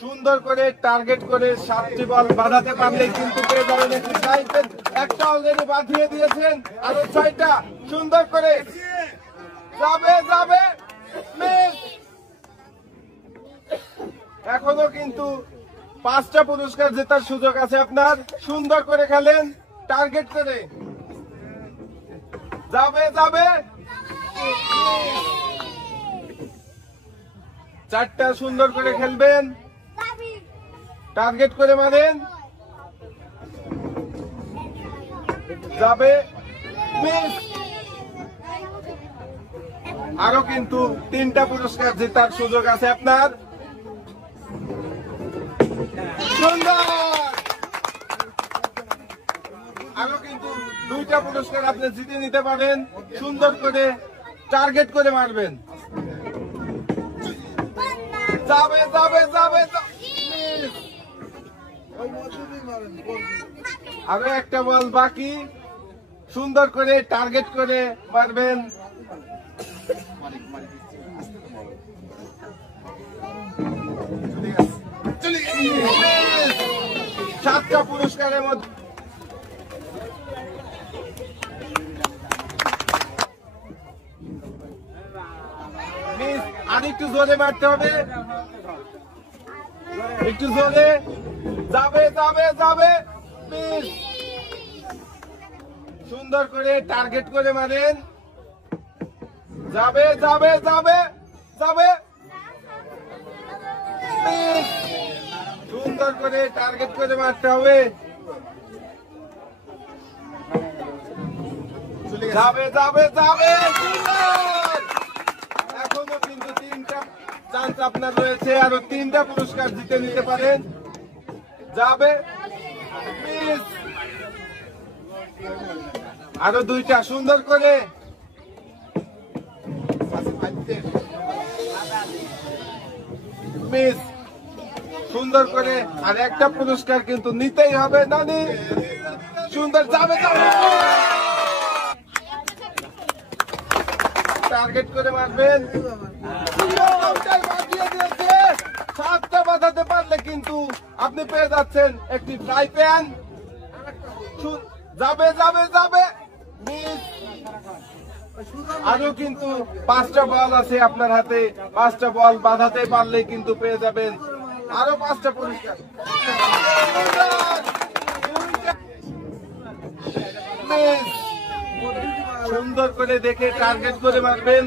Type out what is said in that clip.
সুন্দর করে টার্গেট করে 7টি বল বাঁধাতে পারলে কিন্তু পেয়ে যাবেন একটি সাইকেল। একটা অলরেডি বাঁধিয়ে দিয়েছেন, আরো 6টা সুন্দর করে যাবে যাবে মিস। এখনো কিন্তু 5টা পুরস্কার জেতার সুযোগ আছে আপনার। সুন্দর করে খেলেন টার্গেট করে, যাবে যাবে 4টা সুন্দর করে খেলবেন, টার্গেট করে মারেন, যাবে মিস। আরো কিন্তু 3টা পুরস্কার জেতার সুযোগ আছে আপনার। সুন্দর, আরো কিন্তু 2টা পুরস্কার আপনি জিতে নিতে পারেন। সুন্দর করে টার্গেট করে মারবেন, যাবে যাবে যাবে মিস। আরো একটা বল বাকি, সুন্দর করে টার্গেট করে মারবেন, 7টা পুরস্কারের মধ্যে মিস। আর একটু জোরে মারতে হবে, একটু জোরে, যাবে যাবে যাবে মিস। সুন্দর করে টার্গেট করে মারেন, যাবে যাবে যাবে যাবে মিস। সুন্দর করে টার্গেট করে মারতে হবে, যাবে যাবে যাবে। এখনো কিন্তু 3টা চান্স আপনার রয়েছে, আরো 3টা পুরস্কার জিতে নিতে পারেন, যাবে মিস। আরো 2টা সুন্দর করে, মিস। সুন্দর করে আর একটা পুরস্কার কিন্তু নিতেই হবে নানি। সুন্দর, যাবে যাবে, টার্গেট করে মারবেন, 7টা বাঁধাতে পারলে কিন্তু আপনি পেয়ে যাচ্ছেন একটি ফ্রাই প্যান, যাবে যাবে যাবে মিস। আরো কিন্তু 5টা বল আছে আপনার হাতে, 5টা বল বাঁধাতে পারলে কিন্তু পেয়ে যাবেন আরো 5টা পুরস্কার। সুন্দর করে দেখে টার্গেট করে মারবেন,